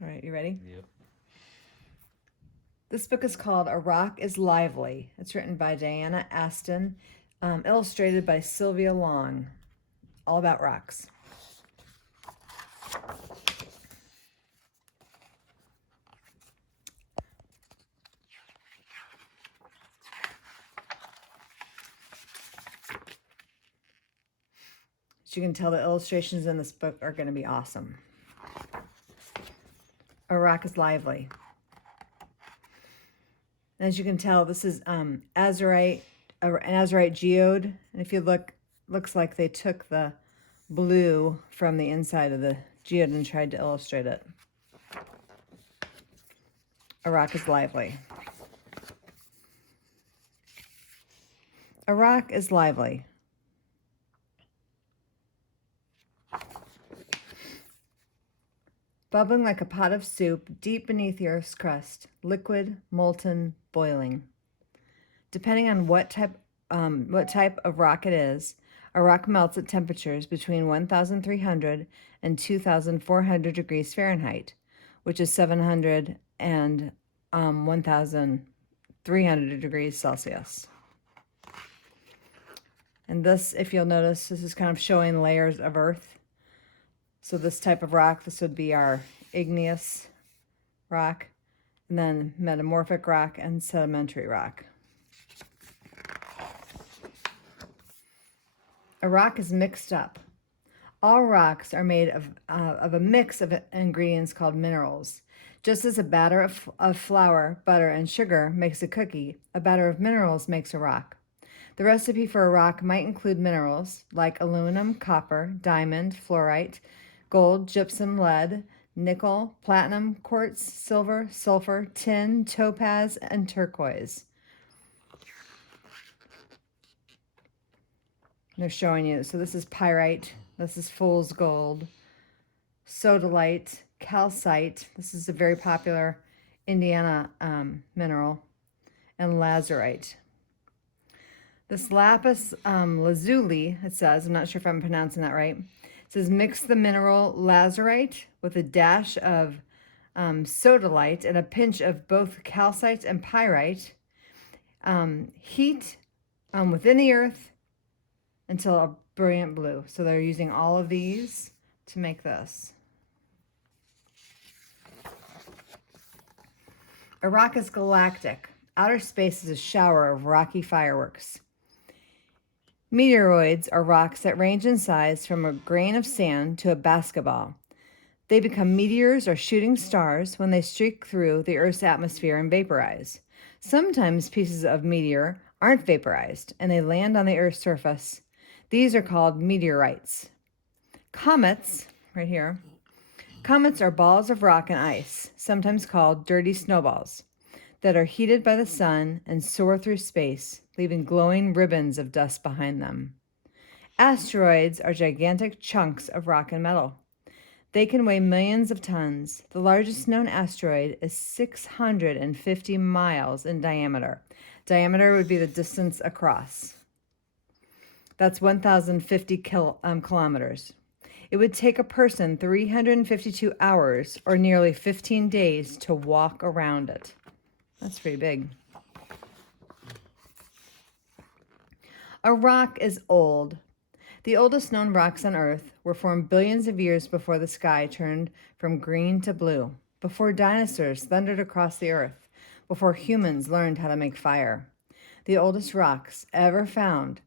All right, you ready? Yep. This book is called A Rock is Lively. It's written by Diana Aston, illustrated by Sylvia Long. All about rocks. As you can tell, the illustrations in this book are going to be awesome. A rock is lively. And as you can tell, this is azurite, an azurite geode. And if you look, looks like they took the blue from the inside of the geode and tried to illustrate it. A rock is lively. A rock is lively. Bubbling like a pot of soup deep beneath the earth's crust, liquid, molten, boiling. Depending on what type of rock it is, a rock melts at temperatures between 1,300 and 2,400 degrees Fahrenheit, which is 700 and 1,300 degrees Celsius. And this, if you'll notice, this is kind of showing layers of earth. So this type of rock, this would be our igneous rock, and then metamorphic rock and sedimentary rock. A rock is mixed up. All rocks are made of a mix of ingredients called minerals. Just as a batter of flour, butter, and sugar makes a cookie, a batter of minerals makes a rock. The recipe for a rock might include minerals like aluminum, copper, diamond, fluorite, gold, gypsum, lead, nickel, platinum, quartz, silver, sulfur, tin, topaz, and turquoise. They're showing you. So this is pyrite. This is fool's gold. Sodalite, calcite. This is a very popular Indiana mineral. And lazurite. This lapis lazuli, it says, I'm not sure if I'm pronouncing that right. It says mix the mineral lazurite with a dash of sodalite and a pinch of both calcite and pyrite. Heat within the earth until a brilliant blue. So they're using all of these to make this. A rock is galactic. Outer space is a shower of rocky fireworks. Meteoroids are rocks that range in size from a grain of sand to a basketball. They become meteors or shooting stars when they streak through the Earth's atmosphere and vaporize. Sometimes pieces of meteor aren't vaporized and they land on the Earth's surface. These are called meteorites. Comets, right here, comets are balls of rock and ice, sometimes called dirty snowballs, that are heated by the sun and soar through space, leaving glowing ribbons of dust behind them. Asteroids are gigantic chunks of rock and metal. They can weigh millions of tons. The largest known asteroid is 650 miles in diameter. Diameter would be the distance across. That's 1,050 kilometers. It would take a person 352 hours or nearly 15 days to walk around it. That's pretty big. A rock is old. The oldest known rocks on Earth were formed billions of years before the sky turned from green to blue, before dinosaurs thundered across the Earth, before humans learned how to make fire. The oldest rocks ever found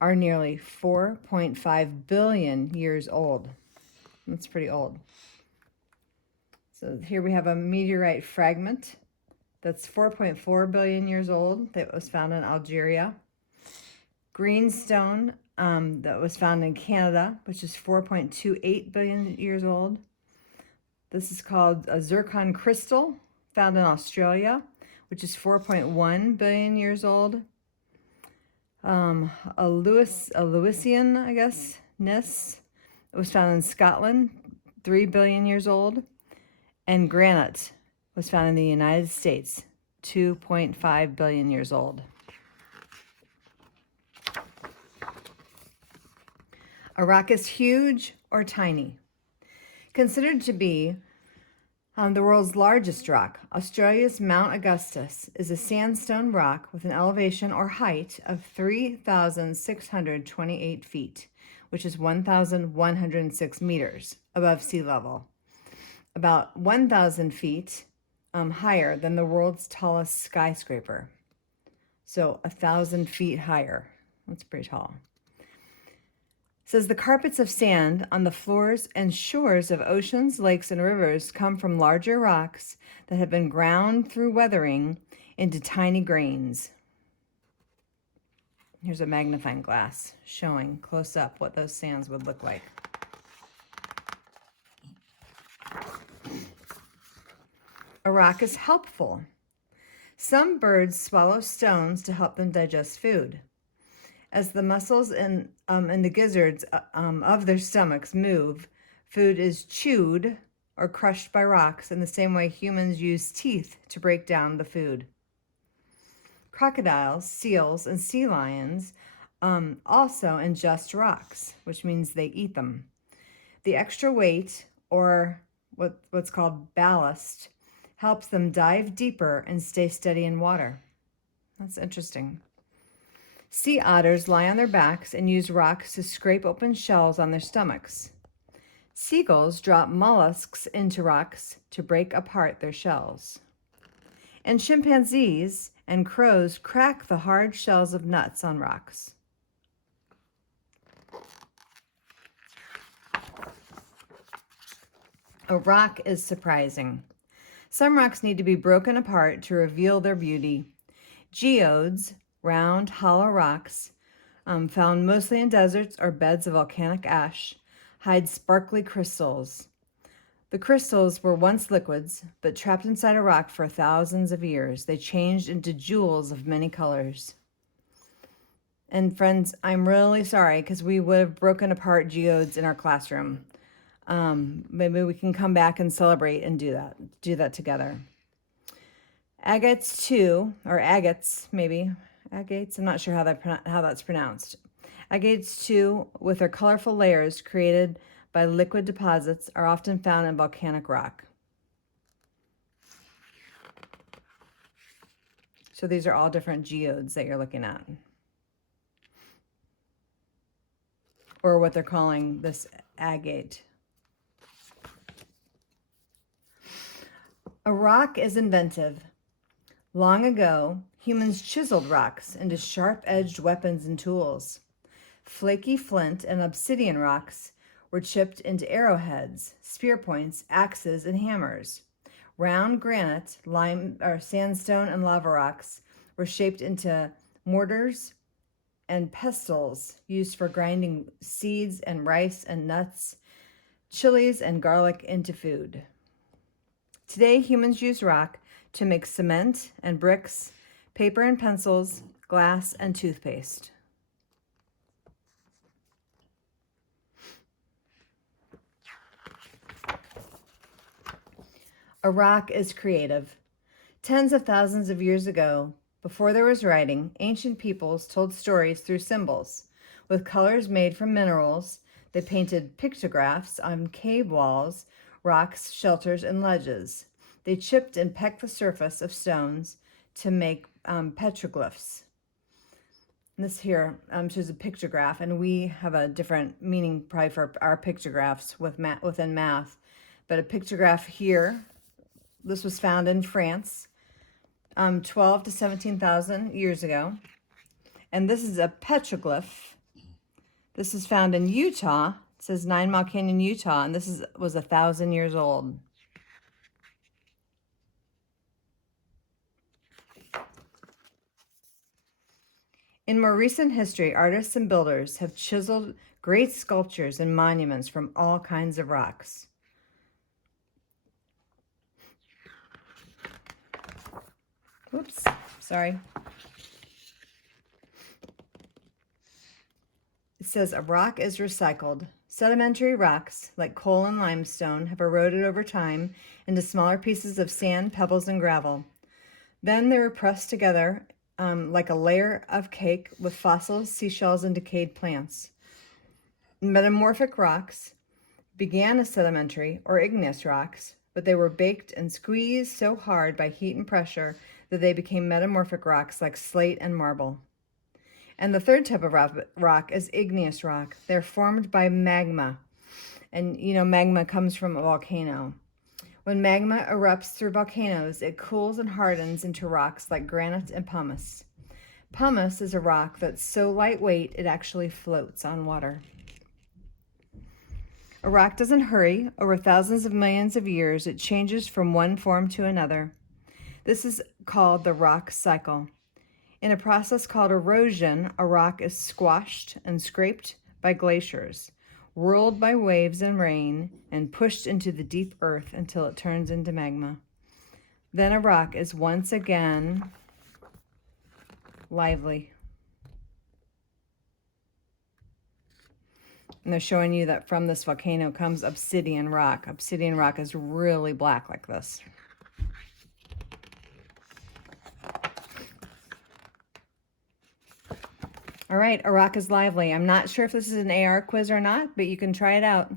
are nearly 4.5 billion years old. That's pretty old. So here we have a meteorite fragment that's 4.4 billion years old that was found in Algeria. Greenstone that was found in Canada, which is 4.28 billion years old. This is called a zircon crystal found in Australia, which is 4.1 billion years old. A Lewisian, I guess, Nis. It was found in Scotland, 3 billion years old. And granite was found in the United States, 2.5 billion years old. A rock is huge or tiny. Considered to be The world's largest rock, Australia's Mount Augustus, is a sandstone rock with an elevation or height of 3,628 feet, which is 1,106 meters above sea level, about 1,000 feet higher than the world's tallest skyscraper. So 1,000 feet higher. That's pretty tall. It says the carpets of sand on the floors and shores of oceans, lakes, and rivers come from larger rocks that have been ground through weathering into tiny grains. Here's a magnifying glass showing close up what those sands would look like. A rock is helpful. Some birds swallow stones to help them digest food. As the muscles in the gizzards of their stomachs move, food is chewed or crushed by rocks in the same way humans use teeth to break down the food. Crocodiles, seals, and sea lions also ingest rocks, which means they eat them. The extra weight, or what's called ballast, helps them dive deeper and stay steady in water. That's interesting. Sea otters lie on their backs and use rocks to scrape open shells on their stomachs. Seagulls drop mollusks into rocks to break apart their shells. And chimpanzees and crows crack the hard shells of nuts on rocks. A rock is surprising. Some rocks need to be broken apart to reveal their beauty. Geodes, round, hollow rocks, found mostly in deserts or beds of volcanic ash, hide sparkly crystals. The crystals were once liquids, but trapped inside a rock for thousands of years. They changed into jewels of many colors. And friends, I'm really sorry because we would have broken apart geodes in our classroom. Maybe we can come back and celebrate and do that together. Agates too, or agates maybe. Agates, I'm not sure how that's pronounced. Agates too, with their colorful layers created by liquid deposits, are often found in volcanic rock. So these are all different geodes that you're looking at. Or what they're calling this agate. A rock is inventive. Long ago, humans chiseled rocks into sharp-edged weapons and tools. Flaky flint and obsidian rocks were chipped into arrowheads, spear points, axes, and hammers. Round granite, lime, or sandstone, and lava rocks were shaped into mortars and pestles used for grinding seeds and rice and nuts, chilies and garlic into food. Today, humans use rock to make cement and bricks, paper and pencils, glass, and toothpaste. A rock is creative. Tens of thousands of years ago, before there was writing, ancient peoples told stories through symbols. With colors made from minerals, they painted pictographs on cave walls, rocks, shelters, and ledges. They chipped and pecked the surface of stones to make petroglyphs. This here shows a pictograph, and we have a different meaning probably for our pictographs within math. But a pictograph here, this was found in France 12 to 17,000 years ago. And this is a petroglyph. This is found in Utah. It says 9 Mile Canyon, Utah, and this was 1,000 years old. In more recent history, artists and builders have chiseled great sculptures and monuments from all kinds of rocks. Whoops, sorry. It says a rock is recycled. Sedimentary rocks, like coal and limestone, have eroded over time into smaller pieces of sand, pebbles, and gravel. Then they were pressed together like a layer of cake with fossils, seashells, and decayed plants. Metamorphic rocks began as sedimentary or igneous rocks, but they were baked and squeezed so hard by heat and pressure that they became metamorphic rocks like slate and marble. And the third type of rock is igneous rock. They're formed by magma. And magma comes from a volcano. When magma erupts through volcanoes, it cools and hardens into rocks like granite and pumice. Pumice is a rock that's so lightweight it actually floats on water. A rock doesn't hurry. Over thousands of millions of years, it changes from one form to another. This is called the rock cycle. In a process called erosion, a rock is squashed and scraped by glaciers, whirled by waves and rain, and pushed into the deep earth until it turns into magma. Then a rock is once again lively. And they're showing you that from this volcano comes obsidian rock. Obsidian rock is really black like this. All right, a rock is lively. I'm not sure if this is an AR quiz or not, but you can try it out.